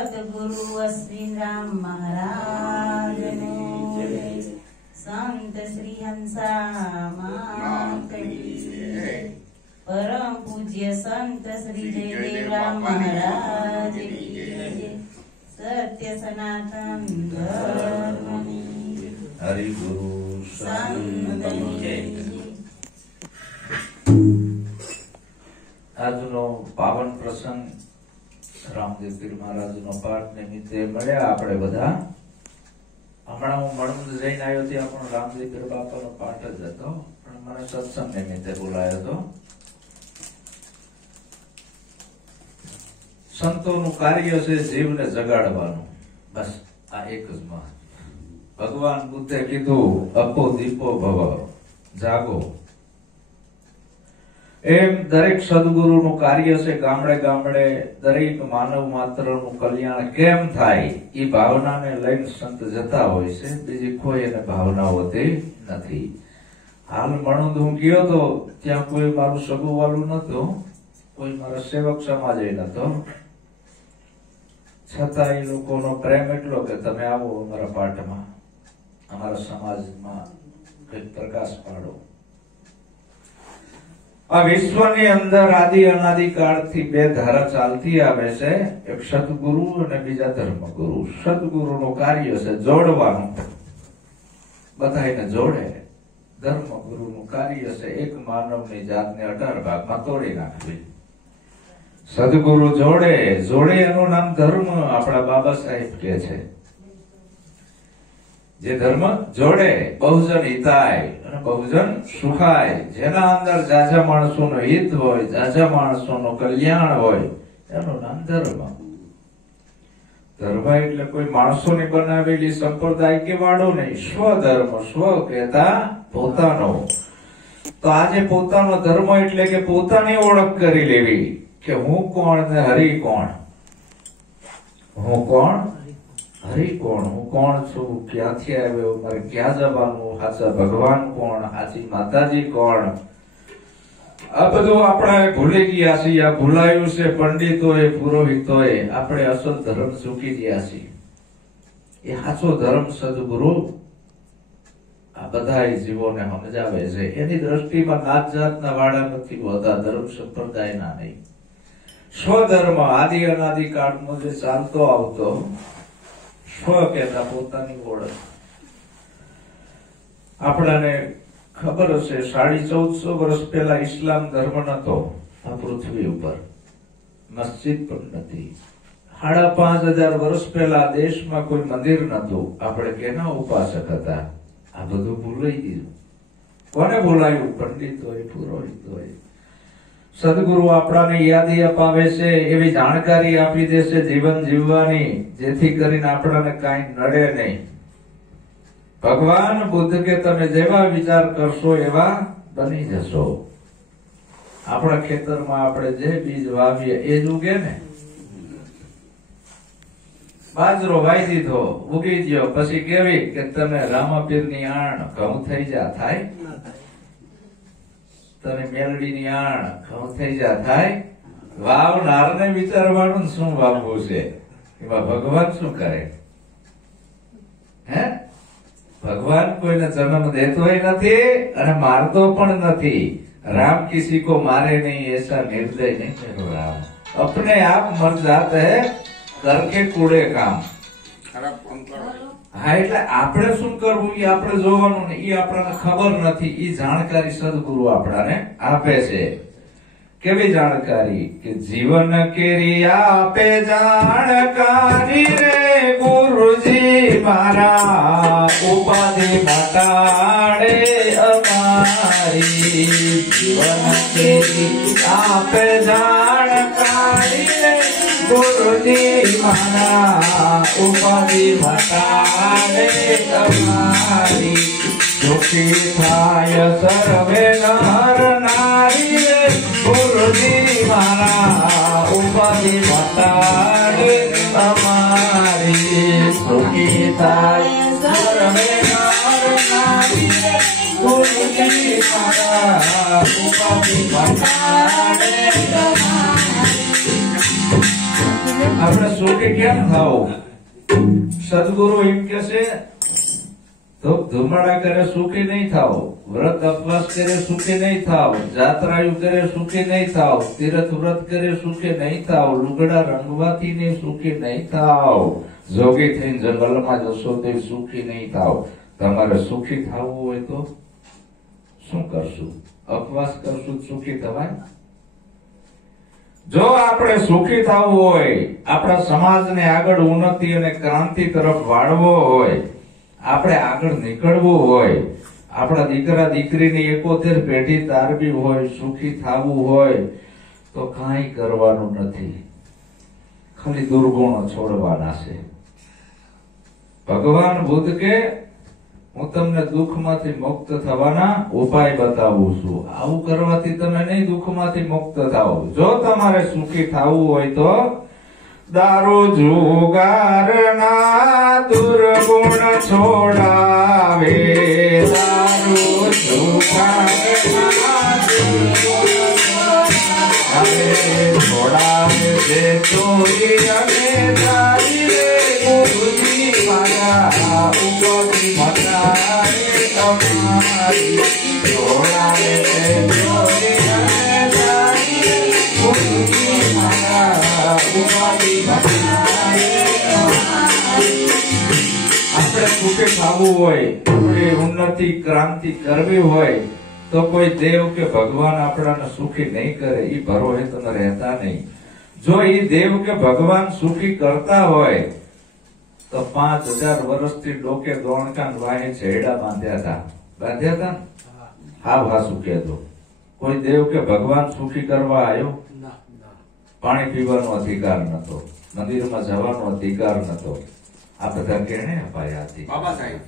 सतगुरु अश्विन राम महाराज no जय। संत श्री हंसा मात की जय। परम पूज्य संत श्री जयदेव राम महाराज की जय। सत्य सनातन धर्म की जय। हरि गुरु संत की जय। આજનો પાવન પ્રસંગ રામદેવ પીર મહારાજનો પાઠ નિમિત્તે મળ્યા આપણે બધા. હમણાં હું મળંદ જઈને આવ્યો ત્યાં પણ રામદેવ પીર બાપાનો પાઠ જ હતો, પણ મને સત્સંગ નિમિત્તે બોલાયો હતો. સંતોનું કાર્ય છે જીવને જગાડવાનું, બસ આ એક જ માં. ભગવાન બુદ્ધે કીધું અપો દીપો ભવ, જાગો. એમ દરેક સદગુરુનું કાર્ય છે ગામડે ગામડે દરેક માનવ માત્રનું કલ્યાણ કેમ થાય એ ભાવનાને લઈને સંત જતા હોય છે. બીજી કોઈ એને ભાવના હોતી નથી. હાલ મણુદ હું ગયો તો ત્યાં કોઈ મારું સગું વાલું નતું, કોઈ મારા સેવક સમાજ નતો. છતાં એ લોકોનો પ્રેમ એટલો કે તમે આવો અમારા પાઠમાં, અમારા સમાજમાં કઈક પ્રકાશ પાડો. આ વિશ્વની અંદર આદિ અનાદિ કાળથી બે ધારા ચાલતી આવે છે, એક સદગુરુ અને બીજા ધર્મગુરુ. સદગુરુનું કાર્ય છે જોડવાનું, બધાને જોડે. ધર્મગુરુનું કાર્ય છે એક માનવની જાતને 18 ભાગમાં તોડી નાખવી. સદગુરુ જોડે, જોડે એનું નામ ધર્મ. આપણા બાબા સાહેબ કે છે જે ધર્મ જોડે, બહુજન હિતાય અને બહુજન સુખાય. જેના અંદર જાજા માણસોનું હિત હોય, જાજા માણસોનું કલ્યાણ હોય, એનું નામ ધર્મ. ધર્મ એટલે કોઈ માણસોની બનાવેલી સંપ્રદાય કે વાળો નહીં, સ્વધર્મ. સ્વ કહેતા પોતાનો. તો આજે પોતાનો ધર્મ એટલે કે પોતાની ઓળખ કરી લેવી કે હું કોણ ને હરિ કોણ. હું કોણ, હરિ કોણ. હું કોણ છું, ક્યાંથી આવ્યો, મારે ક્યાં જવાનું, સાચા ભગવાન કોણ, સાચી માતાજી કોણ. આ બધું આપણે ભૂલી ગયા છીએ. આ ભૂલાયું છે પંડિતોએ, પુરોહિતોએ. આપણે અસલ ધર્મ ચૂકી ગયા છીએ. એ સાચો ધર્મ સદગુરુ આ બધા જીવોને સમજાવે છે. એની દ્રષ્ટિમાં નાત જાતના વાળા નથી હોતા, ધર્મ સંપ્રદાયના નહીં. સ્વધર્મ આદિ અનાદિ કાળનો જે ચાલતો આવતો સ્વ કહેતા પોતાની ઓળખ. આપણાને ખબર હશે 1450 વર્ષ પહેલા ઇસ્લામ ધર્મ નતો આ પૃથ્વી ઉપર, મસ્જિદ પણ નથી. 5500 વર્ષ પહેલા દેશમાં કોઈ મંદિર નતું. આપણે કેના ઉપાસક હતા? આ બધું ભૂલાઈ ગયું. કોને ભૂલાયું? પંડિતોએ, પુરોહિતોએ. સદગુરુ આપણાને યાદી અપાવે છે, એવી જાણકારી આપી દેશે જીવન જીવવાની, જેથી કરીને આપણાને કઈ નડે નહીં. ભગવાન બુદ્ધ કે તમે જેવા વિચાર કરશો એવા બની જશો. આપણા ખેતરમાં આપણે જે બીજ વાવીએ એ જ ઉગે ને. બાજરો વાવી દીધો, ઉગી ગયો, પછી કેવી કે તમે રામાપીરની આણ ઘઉં થઈ જા થાય, તમે મેલડીની આણ ઘઉં થઈ જા થાય. વાવનારને વિચારવાનું શું વાવવું છે, એમાં ભગવાન શું કરે? હે, ભગવાન કોઈને જન્મ દેતોય નથી અને મારતો પણ નથી. રામ કિસી કો મારે નહીં, એસા નિર્દય નહીં મેરો રામ. अपने आप मर जाते हैं करके कूड़े કામ. હા, એટલે આપણે શું કરવું એ આપણે જોવાનું ને. એ આપણને ખબર નથી. એ જાણકારી સદગુરુ આપણાને આપે છે. કેવી જાણકારી કે જીવન કેરી આપે જાણકારી રે ગુરુજી મારા, ઉપાધિ મટાડે અમારી. જીવન કેરી આપે જાણકારી રે ગુરુજી મારા, ઉપાધિ મટાડે અમારી. દુઃખી થાય સર્વે નર નારી રે ગુરુજી મારા, ઉપાધિ મટાડે અમારી. દુઃખી થાય સર્વે નર નારી રે ગુરુજી મારા, ઉપાધિ મટાડે અમારી. આપણે સુખી કેમ થાવ? સદગુરુ એમ કે છે તો ધુમાડા કરે સુખી નહીં થાવ, વ્રત ઉપવાસ કરે સુખી નહીં થાવ, જાત્રાયુ કરે સુખી નહીં થાવ, તીર્થ વ્રત કરે સુખી નહીં થાવ, લુગડા રંગવાથી ને સુખી નહીં થાવ, જોગી થઈને જંગલમાં જશો તે સુખી નહીં થાવ. તમારે સુખી થવું હોય તો શું કરશું? ઉપવાસ કરશું સુખી થવાય? જો આપણે સુખી થવું હોય, આપણા સમાજને આગળ ઉન્નતિ અને ક્રાંતિ તરફ વાળવો હોય, આપણે આગળ નીકળવું હોય, આપણા દીકરા દીકરીની 71 પેઢી તારવી હોય, સુખી થવું હોય તો કાંઈ કરવાનું નથી, ખાલી દુર્ગુણો છોડવાના છે. ભગવાન બુદ્ધ કે હું તમને દુઃખમાંથી મુક્ત થવાના ઉપાય બતાવું છું. આવું કરવાથી તમે નહીં દુઃખમાંથી મુક્ત થાઓ. જો તમારે સુખી થવું હોય તો દારૂ જુગારના દુર્ગુણ છોડાવે, દારૂ જુગારના છોડાવે છે ચોરી અને દારી રે ગુરુજી મારા ઉપરી મનારે તમારી છોડાવે છે ચોરી અને દારી રે ગુરુજી મારા ઉપરી મનારે તમારી. આપણે સુખી થવું હોય, આપણી ઉન્નતિ ક્રાંતિ કરવી હોય તો કોઈ દેવ કે ભગવાન આપણાને સુખી નહીં કરે, એ ભરોસે તમે રહેતા નહીં. જો એ દેવ કે ભગવાન સુખી કરતા હોય તો 5000 વર્ષથી ડોકે દોણકાન વાહે છેડા બાંધ્યા હતા. હા વાસુ કહેતો કોઈ દેવ કે ભગવાન સુખી કરવા આવ્યો? પાણી પીવાનો અધિકાર નતો, મંદિરમાં જવાનો અધિકાર નતો. આ બધા કેને અપાયા હતી? બાબા સાહેબ.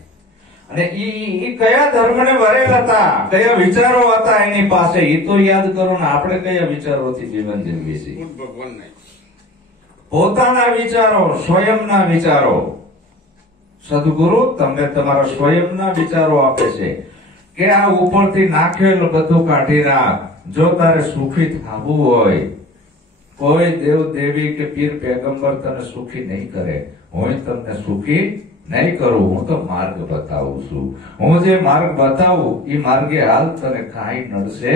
અને ઈ કયા ધર્મને વરેલ હતા, કયા વિચારો હતા એની પાસે, એ તો યાદ કરો ને. આપણે કયા વિચારોથી જીવન જીવીએ છીએ? પોતાના વિચારો, સ્વયંના વિચારો. સદગુરુ તમને તમારા સ્વયંના વિચારો આપે છે કે આ ઉપરથી નાખેલું બધું કાઢી નાખ. જો તારે સુખી થવું હોય, કોઈ દેવ દેવી કે પીર પેગમ્બર તને સુખી નહીં કરે. હું તમને સુખી નહીં કરું, હું તો માર્ગ બતાવું છું. હું જે માર્ગ બતાવું એ માર્ગે હાલ, તને કાંઈ નડશે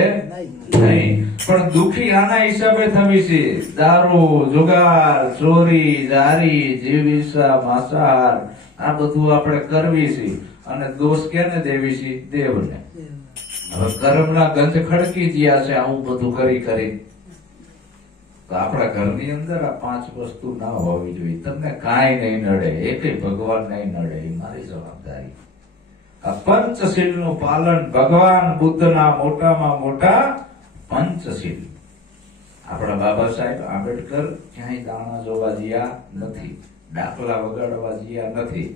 નહીં. પણ દુખી આના હિસાબે થવી છે. દારૂ, જુગાર, ચોરી, જારી, જીવીસા, માંસાહાર આ બધું આપણે કરવી છે. અને દોષ કેને દેવી છે? દેવને. હવે કર્મના ગંધ ખડકી ગયા છે આવું બધું કરી કરી. તો આપણા ઘરની અંદર આ 5 વસ્તુ ના હોવી જોઈએ. તમને કાંઈ નહીં નડે, એકે ભગવાન નહીં નડે, એ મારી જવાબદારી. આ પંચશીલ નું પાલન, ભગવાન બુદ્ધના મોટામાં મોટા પંચશીલ. આપણા બાબા સાહેબ આંબેડકર ક્યાંય દાણા જોવા ગયા નથી, દાખલા વગાડવા ગયા નથી.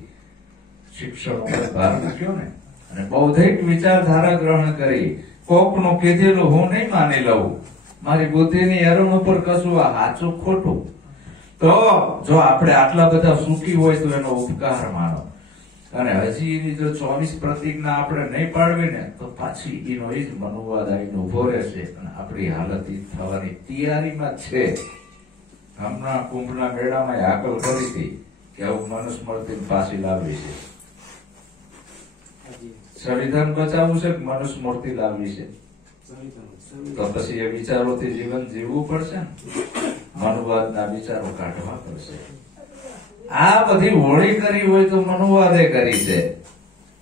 શિક્ષણ ઉપર ભાર મૂક્યો ને, અને બૌદ્ધિક વિચારધારા ગ્રહણ કરી. કોકનું કીધેલું હું નહીં માની લઉં, મારી બુદ્ધિની અરુણ ઉપર કશું આ સાચું ખોટું. તો જો આપણે આટલા બધા સુખી હોય તો એનો ઉપકાર માનો. અને હજી જો 24 પ્રતિજ્ઞા આપણે નહીં પાડવી ને તો પાછી એનો એ જ મનુવાદ આવીને ઉભો રહેશે અને આપણી હાલત થવાની તૈયારીમાં છે. હમણાં કુંભના મેળામાં હાકલ કરી હતી કે આવું મનુસ્મૃતિ પાછી લાવવી છે. સંવિધાન બચાવવું છે કે મનુસ્મૃતિ લાવવી છે? તો પછી એ વિચારોથી જીવન જીવવું પડશે ને, મનુવાદના વિચારો કાઢવા પડશે. આ બધી હોળી કરી હોય તો મનુવાદે કરી છે.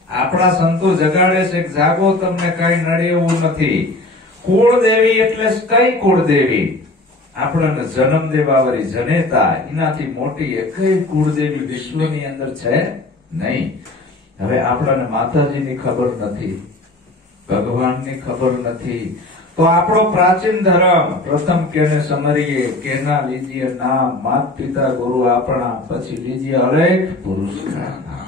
આપણા સંતો જગાડે છે કે જાગો, તમને કઈ નડે એવું નથી. કુળદેવી એટલે કઈ કુળદેવી? આપણને જન્મ દેવા વાળી જનેતા, એનાથી મોટી એકય કુળદેવી વિશ્વની અંદર છે નહીં. હવે આપણને માતાજીની ખબર નથી, ભગવાનની ખબર નથી, તો આપણો પ્રાચીન ધર્મ પ્રથમ કેને સમરીએ, કેના લીજીએ નામ, માત પિતા ગુરુ આપણા, પછી લીજીએ અનેક પુરુષકાર નામ.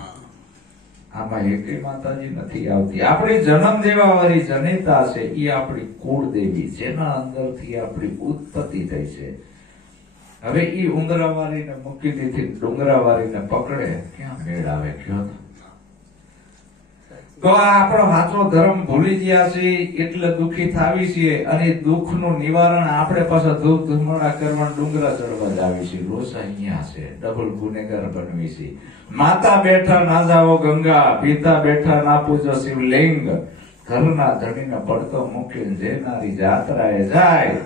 આમાં એકે માતાજી નથી આવતી. આપણી જન્મ દેવા વાળી જનેતા છે એ આપણી કુળદેવી, જેના અંદરથી આપણી ઉત્પત્તિ થઈ છે. હવે ઈ ઉંગરાવાળીને મૂકી દીધી, ડુંગરાવાળીને પકડે, ક્યાં મેળ આવે? કયો તો આ આપણો સાચો ધર્મ ભૂલી ગયા છે એટલે દુઃખી થાવી છીએ, અને દુઃખનું નિવારણ આપણે પાછા ધૂપ ધુમાડા કરવા ડુંગરા ચડવા જ આવી છે. રોષ અહીંયા છે, ડબલ ગુનેગાર બનવી છે. માતા બેઠા ના જાઓ ગંગા, પિતા બેઠા ના પૂજો શિવલિંગ, ઘરના ધણીને પડતો મૂકીને જે નારી જાત્રાએ જાય,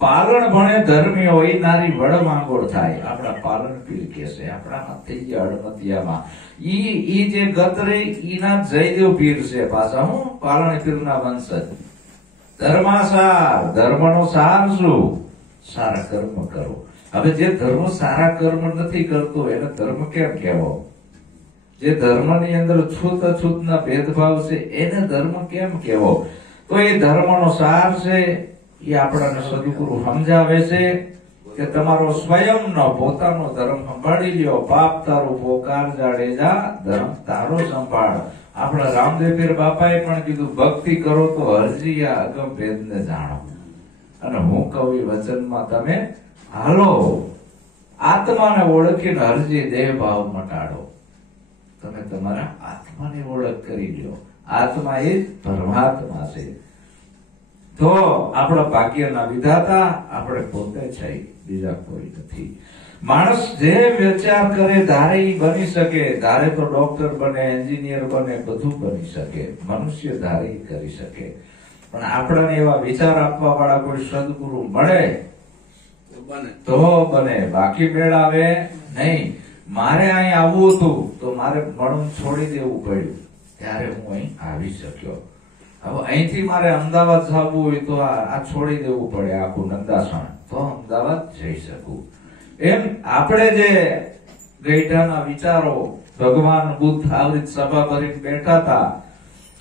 પાલણ ભણે ધર્મી હોય નારી વડ માંગોળ થાય. આપણા પાલન પીર કે છે, આપણામાં થઈ ગયા અડમતિયામાં ઈ જે ગતરે ઈના જયદેવ પીર છે, પાછા હું પાલણ પીરના વંશજ. ધર્માસાર, ધર્મનો સાર શું? સારા કર્મ કરો. હવે જે ધર્મ સારા કર્મ નથી કરતો એને ધર્મ કેમ કહેવો? જે ધર્મની અંદર છૂત અછૂતના ભેદભાવ છે એને ધર્મ કેમ કહેવો? તો એ ધર્મનો સાર છે. એ આપણને સદગુરુ સમજાવે છે કે તમારો સ્વયંનો પોતાનો ધર્મ સંભાળી લ્યો. પાપ તારું પોકાર જાડેજા, ધર્મ તારો સંભાળ. આપણા રામદેવ પીર બાપાએ પણ કીધું, ભક્તિ કરો તો હરજી આ અગમ ભેદને જાણો. અને હું કહું એ વચનમાં તમે હાલો. આત્માને ઓળખીને હરજી દેહ ભાવ મટાડો. તમે તમારા આત્માની ઓળખ કરી લ્યો. આત્મા એ પરમાત્મા છે. તો આપણા ભાગ્યના વિધાતા આપણે પોતે છે, બીજા કોઈ નથી. માણસ જે વિચાર કરે ધારે ઈ બની શકે. ધારે તો ડોક્ટર બને, એન્જિનિયર બને, બધું બની શકે. મનુષ્ય ધારે ઈ કરી શકે. પણ આપણને એવા વિચાર આપવા વાળા કોઈ સદગુરુ મળે તો બને, બાકી મેળ આવે નહીં. મારે અહીં આવવું હતું તો મારે ભણવું છોડી દેવું પડ્યું, ત્યારે હું અહીં આવી શક્યો. હવે અહીંથી મારે અમદાવાદ જવું હોય તો આ છોડી દેવું પડે આખું નંદાસણ, તો અમદાવાદ જઈ શકું. એમ આપણે જે ગઈઢાના વિચારો, ભગવાન બુદ્ધ આવરી સભા ભરીને બેઠા હતા,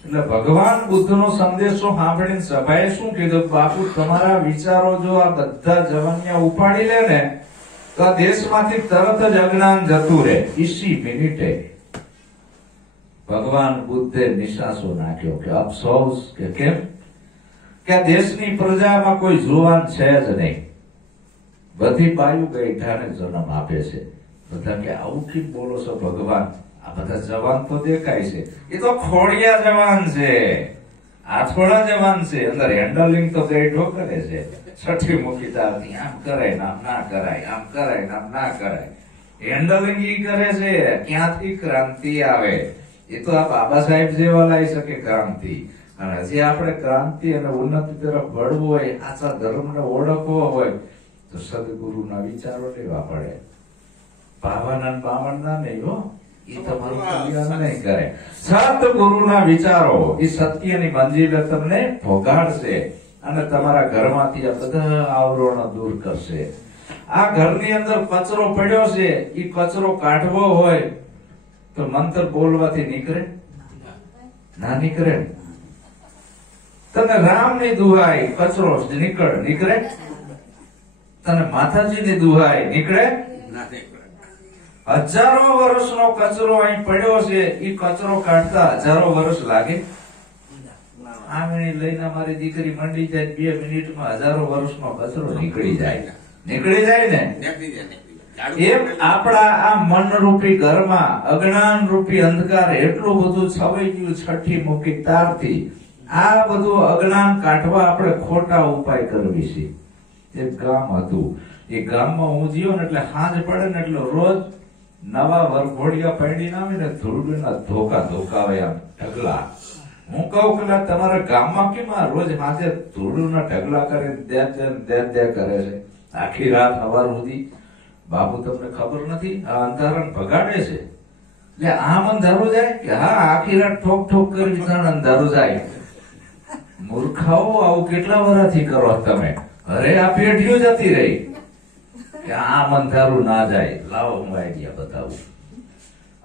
એટલે ભગવાન બુદ્ધનો સંદેશો સાંભળીને સભાએ શું કીધું? બાપુ, તમારા વિચારો જો આ બધા જવાનિયા ઉપાડી લે ને તો આ દેશમાંથી તરત જ અજ્ઞાન જતું રહે, ઇસી મિનિટે. ભગવાન બુદ્ધે નિશાસો નાખ્યો કે અફસોસ, કે કેમ? કે આ દેશની પ્રજામાં કોઈ જુવાન છે જ નહીં. બધી બાયુ ગઈઢાને જન્મ આપે છે. બધા કે આવું કેમ બોલો છો ભગવાન? આ બધા જવાન તો દેખાય છે, એ તો ખોડિયા જવાન છે, આથોડા જવાન છે. અંદર હેન્ડલિંગ તો ગઈઢો કરે છે. છઠ્ઠી મુખી તારથી આમ કરાય નામ ના કરાય, આમ કરાય નામ ના કરાય. હેન્ડલિંગ ઈ કરે છે. ક્યાંથી ક્રાંતિ આવે? એ તો આ બાબા સાહેબ જેવા લાવી શકે ક્રાંતિ. અને હજી આપણે ક્રાંતિ અને ઉન્નતિ તરફ વળવું હોય, આશા ધર્મને ઓળખવો હોય તો સદગુરુના વિચારો લેવા પડે. ભાવાના બાવનના નહીં હો, એ તમારું કલ્યાણ નહીં કરે. સદગુરુના વિચારો એ સત્યની મંજિલે તમને ભોગાડશે અને તમારા ઘરમાંથી આ બધા આવરણો દૂર કરશે. આ ઘરની અંદર કચરો પડ્યો છે, એ કચરો કાઢવો હોય તો મંત્ર બોલવાથી નીકળે? ના નીકળે. તને રામની દુહાઈ, કચરો નીકળે? તને માતાજીની દુહાઈ નીકળે? હજારો વર્ષનો કચરો અહીં પડ્યો છે, એ કચરો કાઢતા હજારો વર્ષ લાગે? આમણી લઈને મારી દીકરી મંડી જાય, 2 મિનિટમાં હજારો વર્ષનો કચરો નીકળી જાય ને. એમ આપણા આ મન રૂપી ઘરમાં અજ્ઞાન રૂપી અંધકાર એટલું બધું છવાઈ ગયું છઠ્ઠી મુખી તારથી. આ બધું અજ્ઞાન કાઢવા આપણે ખોટા ઉપાય કરવી છે. એક ગામ હતું, એ ગામમાં હું જીવો ને એટલે સાંજ પડે ને એટલે રોજ નવા વરઘોડિયા પૈડી ના આવે ને ધૂળના ધોકા ધોકાવે આમ ઢગલા. હું કહું કે તમારા ગામમાં કેમ આ રોજ સાંજે ધૂળના ઢગલા કરે દે કરે છે આખી રાત સવાર સુધી? બાપુ, તમને ખબર નથી? આ અંધારણ ભગાડે છે. એટલે આમ અંધારું જાય કે હા, આખી રાત ઠોક ઠોક કરી અંધારું જાય. મૂર્ખાઓ, આવું કેટલા વર્ષથી કરો તમે? અરે આ પેઢીઓ જતી રહી કે આમ અંધારું ના જાય. લાવો, હું આઈડિયા બતાવું.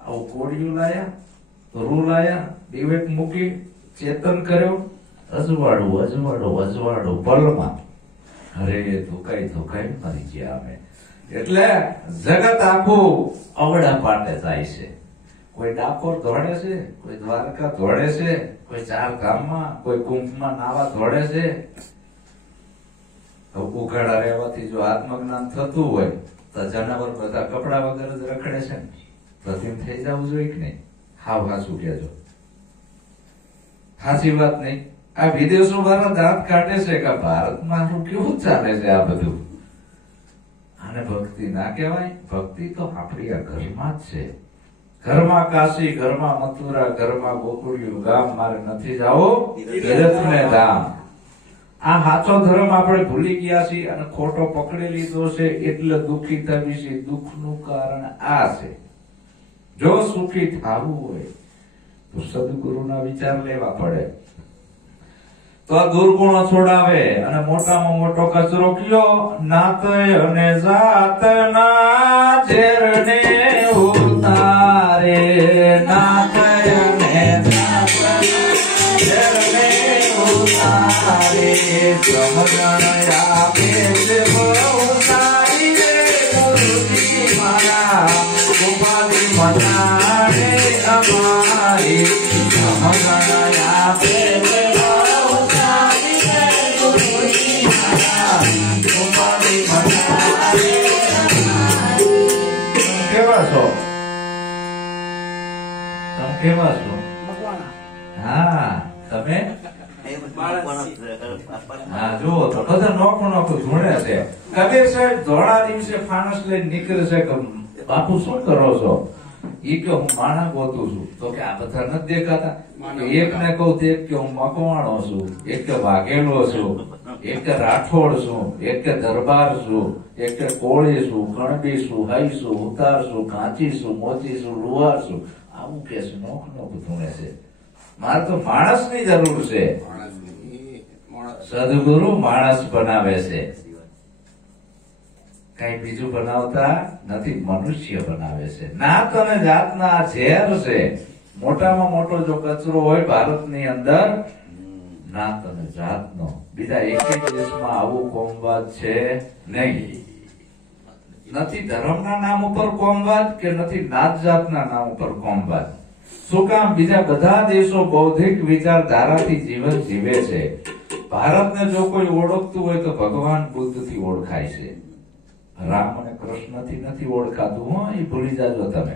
આવું કોડિયું લાયા, રૂ લાયા, દિવેટ મૂકી, ચેતન કર્યો, અજવાળું પલમાં. અરે ધોકાઈ મરી ગયા અમે. એટલે જગત આખું અવડા પાટે જાય છે. કોઈ ડાકોર દોડે છે, કોઈ દ્વારકા દોડે છે, કોઈ 4 ધામમાં, કોઈ કુંભમાં નાવા દોડે છે. ઉઘાડા રહેવાથી જો આત્મજ્ઞાન થતું હોય તો જનાવર બધા કપડા વગર જ રખડે છે ને. પ્રતિમ થઈ જવું જોઈએ કે નહીં? હાવ હાસું કહેજો. સાચી વાત નહીં? આ વિદેશો વાળા દાંત કાઢે છે કે ભારતમાં આનું કેવું ચાલે છે આ બધું. આને ભક્તિ ના કહેવાય. ભક્તિ તો આપણી આ ઘરમાં જ છે. ઘરમાં કાશી, ઘરમાં મથુરા, ઘરમાં ગોકુળિયું ગામ મારે નથી જાવું તીર્થને ધામ. આ સાચો ધર્મ આપણે ભૂલી ગયા છીએ અને ખોટો પકડી લીધો છે એટલે દુઃખી થવી છે. દુઃખનું કારણ આ છે. જો સુખી થવું હોય તો સદગુરુના વિચાર લેવા પડે. તો આ દુર્ગુણો છોડાવે અને મોટામાં મોટો કચરો કયો? નાત અને જાત ના ઝેરને ઉતારે. નાત અને જાત ઝેરને ઉતારે. સમજણ આપે છે બહુ સારી રે ગુરુજી મારા. ઉપાધિ મનાડે અમારી. સમજણ આપે છે કેવા છો? તમે કેવા છો? હા, તમે હા જુઓ તો બધા નોખું નોખું ધૂણે છે. કબીર સાહેબ ધોળા દિવસે ફાનસ લઈને નીકળે છે કે બાપુ શું કરો છો? ઈ કે હું માણા ગોતું છું. તો કે આ બધા નથી દેખાતા? એક ને કહું તો એક કે હું મકવાણો છું, એક કે વાઘેલો છું, એક કે રાઠોડ છું, એક કે દરબાર છું, એક કે કોળી છું, કણબી છું, હઈ છું, ઉતાર છું, કાંચી છું, મોચી છું, લુહાર છું. આવું કે છે. નોખ નોખ ધૂણે છે. મારે તો માણસ ની જરૂર છે. સદગુરુ માણસ બનાવે છે, કઈ બીજું બનાવતા નથી. મનુષ્ય બનાવે છે. નાત અને જાતના ઝેર છે. મોટામાં મોટો જો કચરો હોય ભારતની અંદર નાત અને જાતનો. બીજા એક દેશમાં આવું કોમવાદ છે નહીં. નથી ધર્મના નામ ઉપર કોમવાદ કે નથી નાત જાતના નામ ઉપર કોમવાદ. શું કામ? બીજા બધા દેશો બૌદ્ધિક વિચારધારાથી જીવન જીવે છે. ભારતને જો કોઈ ઓળખતું હોય તો ભગવાન બુદ્ધથી ઓળખાય છે. રામ અને કૃષ્ણથી નથી ઓળખાતું. હો, એ ભૂલી જાજો તમે.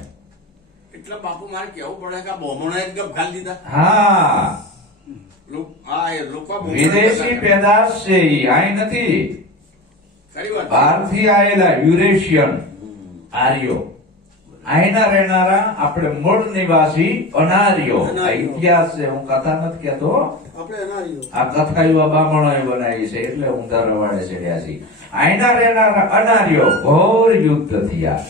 એટલે બાપુ મારે કેવું પડે કે બોમણો જ ગપ ખાલી દીધા. હા, લોકો વિદેશી પેદાશ છે. આ નથી, બહારથી આવેલા યુરેશિયન આર્યો. અહીંના રહેનારા આપણે મૂળ નિવાસી અનાર્યો. આ ઇતિહાસ છે, હું કથા નથી કેતો. આ કથા બામણો બનાવી છે એટલે ઊંધા રવાડે ચડ્યા છે. અહીંના રહેનારા અનાર્યો ઘોર યુદ્ધ થયા.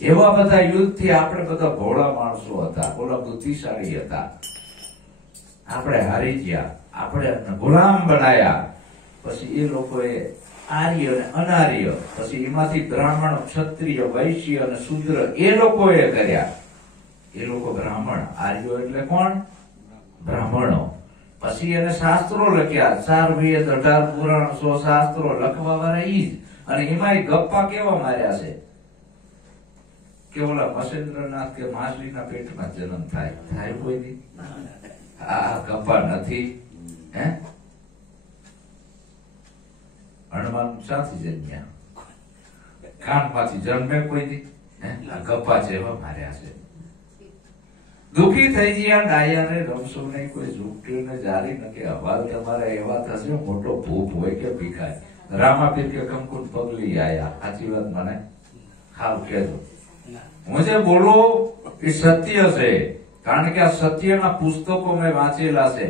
એવા બધા યુદ્ધ થી આપણે બધા ભોળા માણસો હતા, ઓલા બુદ્ધિશાળી હતા. આપણે હારી ગયા, આપણે ગુલામ બનાયા. પછી એ લોકોએ આર્ય અને અનાર્ય, પછી એમાંથી બ્રાહ્મણ, ક્ષત્રિય, વૈશ્ય અને શૂદ્ર એ લોકોએ કર્યા. એ લોકો બ્રાહ્મણ. આર્યો એટલે કોણ? બ્રાહ્મણો. પછી એને શાસ્ત્રો લખ્યા. 4 વેદ, 18 પુરાણ, 100 શાસ્ત્રો લખવા વાળા ઈ જ. અને એમાં ગપ્પા કેવા માર્યા છે કે ઓલા મસેન્દ્રનાથ કે માછલીના પેટમાં જન્મ થાય કોઈ દી? આ ગપ્પા નથી. હે, હનુમાન શાથી જન્મ્યા? કાનમાંથી જન્મે કોઈ દી? આ ગપ્પા જેવા માર્યા છે. દુઃખી થઈ ગયા ડાયાને રમશો નહીં, કોઈ ઝૂંટ્યું ને જારી ન કે અવાજ તમારા એવા થશે મોટો ભૂપ હોય કે ભીખાય. રામાપીર કે કંકુન પગલી આયા. સાચી વાત મને હાવ કહેજો. હું જે બોલું એ સત્ય છે, કારણ કે આ સત્યના પુસ્તકો મેં વાંચેલા છે,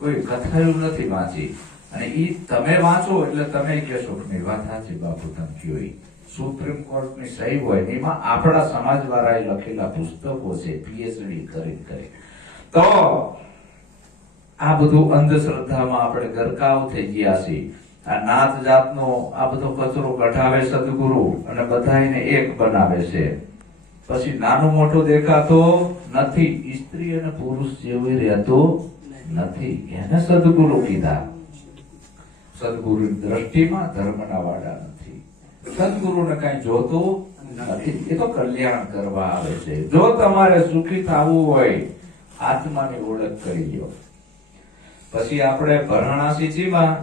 કોઈ કથાયું નથી વાંચી. અને ઈ તમે વાંચો એટલે તમે કહેશો કે નહીં વાત સાચી બાપુ તમે કયો. સુપ્રીમ કોર્ટની સહી હોય એમાં આપણા સમાજ વાળાએ લખેલા પુસ્તકો છે, પીએચડી કરી. તો આ બધું અંધશ્રદ્ધામાં આપણે ગરકાવ થઈ ગયા છીએ. આ નાત જાતનો આ બધો કચરો કઢાવે સદગુરુ અને બધાને એક બનાવે છે. પછી નાનું મોટું દેખાતો નથી. સ્ત્રી અને પુરુષ જેવું રહેતો નથી. એને સદગુરુ કીધા. સદગુરુની દ્રષ્ટિમાં ધર્મના વાડા નથી. સદગુરુને કઈ જોતું નથી. એ તો કલ્યાણ કરવા આવે છે. જો તમારે સુખી થવું હોય આત્માની ઓળખ કરી લો. પછી આપણે ભરણાસીજીમાં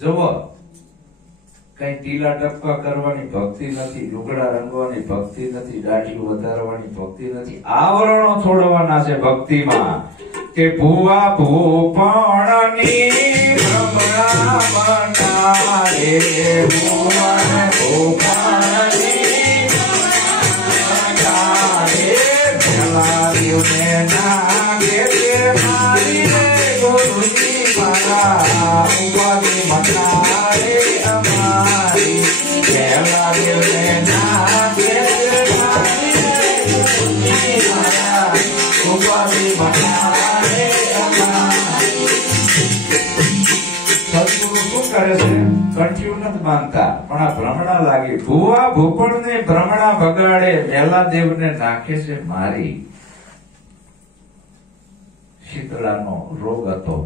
જુઓ, કઈ ટીલા ટપકા કરવાની ભક્તિ નથી, લુગડા રંગવાની ભક્તિ નથી, દાઢી વધારવાની ભક્તિ નથી. આવરણો છોડવાના છે ભક્તિમાં. કે ભુવા ભૂપણની ભ્રમણા બનારે, ભુવન ભૂપણની બનારે, ફેલાવ્યુંને નાગે તે મારી રે ગુરુજી મારા, ઉપાધિ મનારે અમારી, ફેલાવ્યુંને નાગે તે મારી રે ગુરુજી મારા, ઉપાધિ મનારે અમારી. સદગુરુ શું કરે છે? કંઠ્યું નથી માનતા, પણ આ ભ્રમણા લાગી. ભુવા ભૂપણને ભ્રમણા બગાડે, મેલાદેવને નાખે છે મારી. શીતળાનો રોગ હતો,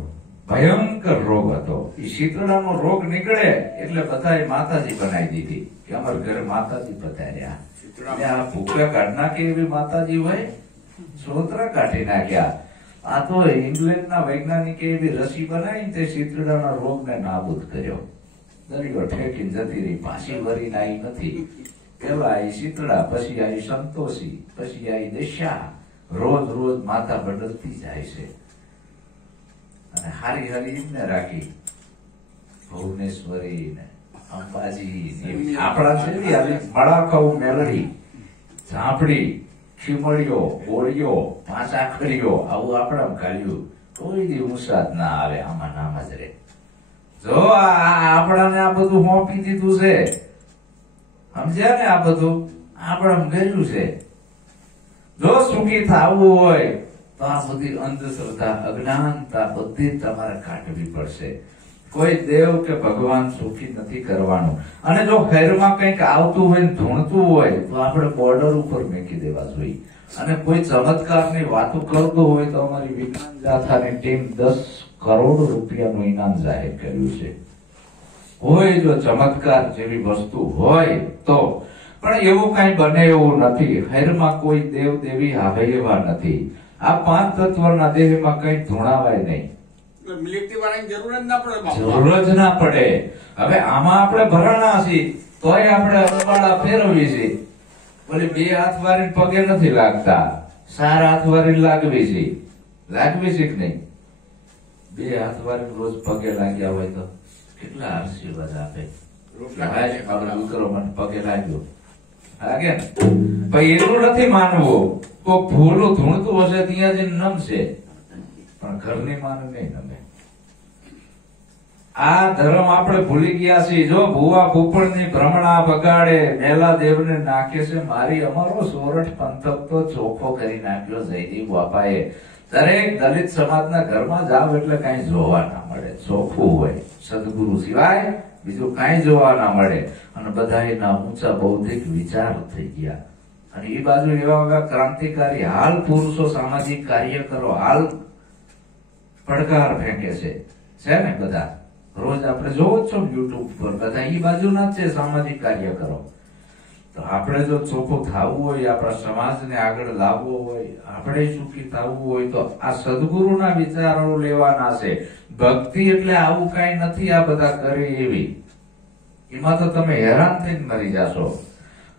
ભયંકર રોગ હતો. એ શીતળાનો રોગ નીકળે એટલે બધાએ માતાજી બનાવી દીધી કે અમારા ઘરે માતાજી પધાર્યા. આ ભૂખ્યા કાઢ નાખે એવી માતાજી હોય, સોતરા કાઢી નાખ્યા. આ તો ઇંગ્લેન્ડના વૈજ્ઞાનિકે એવી રસી બનાવી તે શીતળાના રોગને નાબૂદ કર્યો. દરિયો ઠેકીને જતી રહી, પાછી વરીને આવી નથી. પેલા આવી શીતળા, પછી આવી સંતોષી, પછી આવી દશા. રોજ રોજ માતા બદલતી જાય છે. અને હારી હારી એમને રાખી, ભુવનેશ્વરી ને અંબાજી આપણા જેવી આવી મળાખવ મેલડી, ઝાંપડી, ખીમળીઓ, બોળીઓ, પાંચાખડીઓ, આવું આપણા કાઢ્યું. કોઈ દી ઉસાદ ના આવે, આમાં નામ જ રે. જો આપણાને આ બધું હોંપી દીધું છે, સમજ્યા ને? આ બધું આપણે કર્યું છે. જો સુખી થવું હોય તો આ બધી અંધશ્રદ્ધા, અજ્ઞાનતા બધી તમારે કાઢવી પડશે. કોઈ દેવ કે ભગવાન સુખી નથી કરવાનું. અને જો ખૈરમાં કંઈક આવતું હોય, ધૂણતું હોય તો આપણે બોર્ડર ઉપર મૂકી દેવા જોઈએ. અને કોઈ ચમત્કારની વાતો કરતો હોય તો અમારી વિજ્ઞાન ગાથાની ટીમ 10 કરોડ રૂપિયાનું ઇનામ જાહેર કર્યું છે. હોય જો ચમત્કાર જેવી વસ્તુ હોય તો, પણ એવું કઈ બને એવું નથી. ખૈરમાં કોઈ દેવ દેવી આવે એવા નથી. આ 5 તત્વના દેહમાં કઈ ધૂણાવાય નહીં, જરૂર જ ના પડે. હવે આમાં આપણે ભરાણા છીએ તોય આપણે અરવાળા ફેરવીએ છીએ. બોલે 2 હાથ વારીને પગે નથી લાગતા, 4 હાથ વારીને લાગવી છે. લાગવી છે કે નહીં? 2 હાથ વારીને રોજ પગે લાગ્યા હોય તો કેટલા આશીર્વાદ આપે. દીકરો મને પગે લાગ્યો લાગે ને, ભાઈ એટલું નથી માનવું. કોઈ ભૂલું ધૂણતું હશે ત્યાં જઈને નમશે, પણ ઘરની માન નહીં નમે. આ ધર્મ આપણે ભૂલી ગયા છીએ. જો ભુવા ભૂપણની ભ્રમણા બગાડે, મેલા દેવને નાખે છે મારી. અમારો સોરઠ પંથક તો ચોખ્ખો કરી નાખ્યો જયદેવ બાપાએ. દરેક દલિત સમાજના ઘરમાં જાવ એટલે કઈ જોવા ના મળે, ચોખ્ખું હોય. સદગુરુ સિવાય બીજું કઈ જોવા ના મળે. અને બધા એના ઊંચા બૌદ્ધિક વિચાર થઈ ગયા. અને એ બાજુ એવા ક્રાંતિકારી હાલ પુરુષો, સામાજિક કાર્યકરો હાલ પડકાર ફેંકે છે ને બધા. રોજ આપણે જોવો જ છો યુટ્યુબ પર, બધા એ બાજુના જ છે સામાજિક કાર્યકરો. તો આપણે જો ચોખ્ખું થવું હોય, આપણા સમાજને આગળ લાવવો હોય, આપણે સુખી થવું હોય તો આ સદગુરુના વિચારો લેવાના છે. ભક્તિ એટલે આવું કઈ નથી આ બધા કરે એવી. એમાં તો તમે હેરાન થઈને મરી જાશો.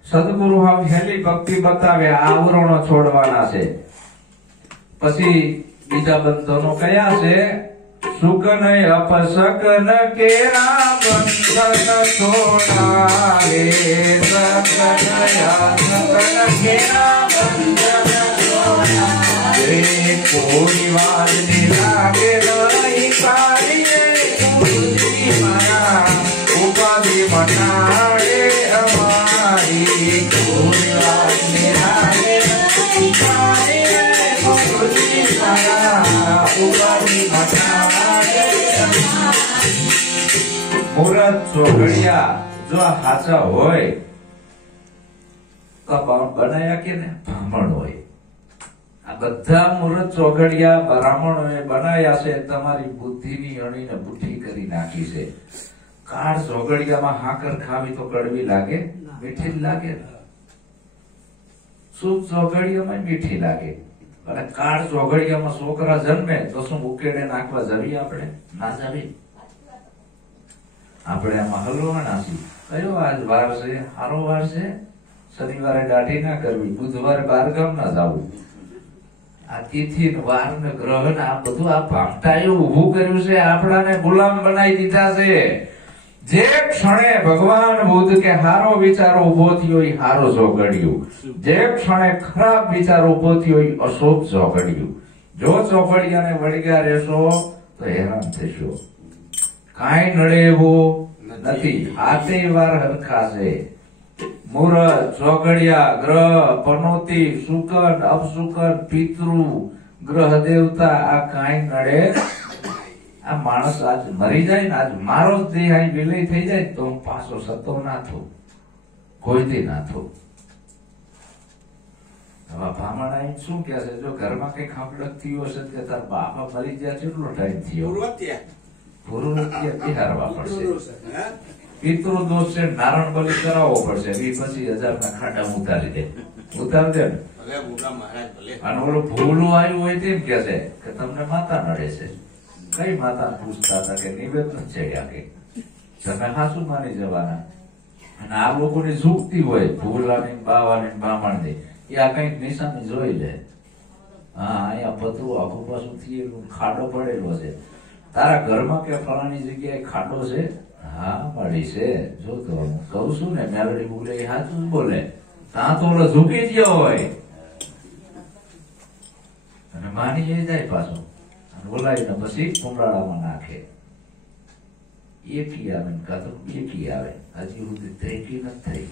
સદગુરુ આવી હેલી ભક્તિ બતાવે, આવરણો છોડવાના છે. પછી બીજા બંધનો કયા છે? સુકન અપસકન કેરા બંધન છોડાવે, સકન અપસકન કેરા બંધન છોડાવે. કોઈ વાત ની લાગે નહીં પાડીએ ગુરુજી મારા, ઉપાધિ મનાડે અમારી. કોઈ વાત ની લાગે નહીં પાડીએ ગુરુજી મારા, ઉપાધિ મનાડે અમારી. મુરત ચોઘડિયા જો આ સાચા હોય તો બનાયા કે ને બ્રાહ્મણ હોય. આ બધા મુરત ચોઘડિયા બ્રાહ્મણોએ બનાવ્યા છે. તમારી બુદ્ધિની અણીને બુદ્ધિ કરી નાખી છે. કાળ ચોઘડિયામાં હાકર ખાવી તો કડવી લાગે, મીઠી જ લાગે. શુભ ચોઘડિયામાં મીઠી લાગે. અને કાળ ચોઘડિયામાં છોકરા જન્મે તો શું ઉકેડે નાખવા જવી? આપણે ના જવી. આપણે આમાં હલવાના છીએ. કયો આજ વાર છે? સારો વાર છે. શનિવારે દાઢી ના કરવી, બુધવારે બહારગામ ના જવું, આ તિથિ ને વાર ને ગ્રહ ને આ બધું આ ભામટાયું ઊભું કર્યું છે, આપણાને ગુલામ બનાવી દીધા છે. જે ક્ષણે ભગવાન બુદ્ધ કે હારો વિચારો ઉભો થયો એ હારો ચોગડ્યું, જે ક્ષણે ખરાબ વિચારો ઉભો થયો એ અશુભ ચોગડ્યું. જો ચોપડિયાને વળગ્યા રહેશો તો હેરાન થશો. કાંઈ નડે એવું નથી. હાથે વાર હરખા છે. મુહૂર્ત, ચોગડિયા, ગ્રહ, પનોતી, શુકન, અપશુકન, પિતૃ, ગ્રહ દેવતા આ કાંઈ નડે. આ માણસ આજ મરી જાય ને, આજ મારો જ દેહ અહીં વિલય થઈ જાય તો હું પાછો સતો ના થઉં, કોઈથી ના થઉં. હવે ભામણા અહીં શું કે છે, જો ઘરમાં કઈ ખાપડક થયું હશે કે તાર બાપા મરી ગયા કેટલો ટાઈમ થયો, પૂરું હારવા પડશે. પિતૃ દોષ છે, નારાયણ બલિ કરાવવો પડશે. એ પછી 1000 ના ખાડા ઉતારી દે ને. અને ઓલો ભૂલું આવ્યું હોય તેમ કે છે કે તમને માતા નડે છે. કઈ માતા પૂછતા હતા કે નિવેદન છે કે તમે હાસુ માની જવાના. અને આ લોકોની ઝૂકતી હોય ભૂલાની, બાવાની, બામણની, એ આ કઈક નિશાની જોઈ લે. હા, અહીંયા પતરું આખું પાછું થયેલું, ખાડો પડેલો છે. તારા ઘરમાં કે ફલાણી જગ્યાએ ખાડો છે? હા મળી છે. જો તો હું કઉ છું ને, મેલડી બોલે એ સાચું જ બોલે. ત્યાં તો ઓલો ઝૂકી ગયો હોય અને માની એ જાય પાછો. બોલાવીને પછી કુંડાળામાં નાખે. એકી આવે ને કાં તો બેકી આવે. હજી સુધી ત્રેકી નથી થઈ.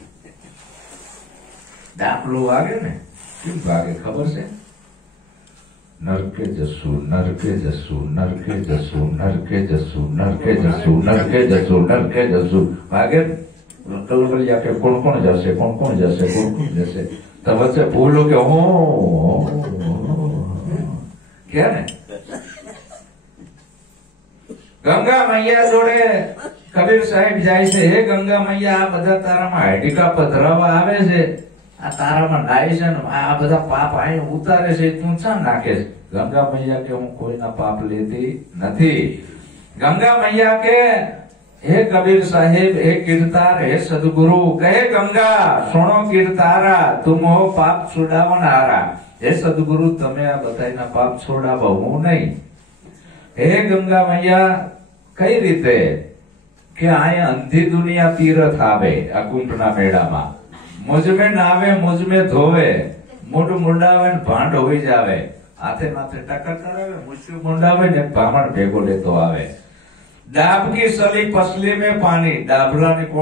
દાખલો વાગે ને કેમ વાગે ખબર છે? નરકે જશું, નરકે જશું, નરકે જશું, નરકે જશું, નરકે જશું, નરકે જશું, નરકે જશું વાગે. કલકલિયા કે કોણ કોણ જશે, કોણ કોણ જશે, કોણ કોણ જશે. તો વચ્ચે ભૂલો કે હો કે ને. ગંગા મૈયા જોડે કબીર સાહેબ જાય છે. હે ગંગા મૈયા, આ બધા તારામાં હાડિકા પધરાવા આવે છે, આ તારામાં નાય છે ને આ બધા પાપ અહીં ઉતારે છે, તું શા નાખે છે? ગંગા મૈયા કે હું કોઈના પાપ લેતી નથી. ગંગા મૈયા કે હે કબીર સાહેબ, હે કીર્તાર, હે સદગુરુ, કહે ગંગા સુણો કીર્તારા, તુમ હો પાપ છોડાવનારા. હે સદગુરુ, તમે આ બધાના પાપ છોડાવો, હું નહીં. હે ગંગા મૈયા, કઈ રીતે કે અહીંયા અંધી દુનિયા તીરથ આવે આ કુંભના મેળામાં. મુજમે નાવે, મુજમે ધોવે, મૂઢ મુંડાવે ને ભાંડ હોઈ જાવે. હાથે માથે ટકા કરાવે, મુછ્યું મુંડાવે ને ભામણ ભેગો લેતો આવે. ડાબ કી સલી પસલી મેં પાણી, ડાભલાની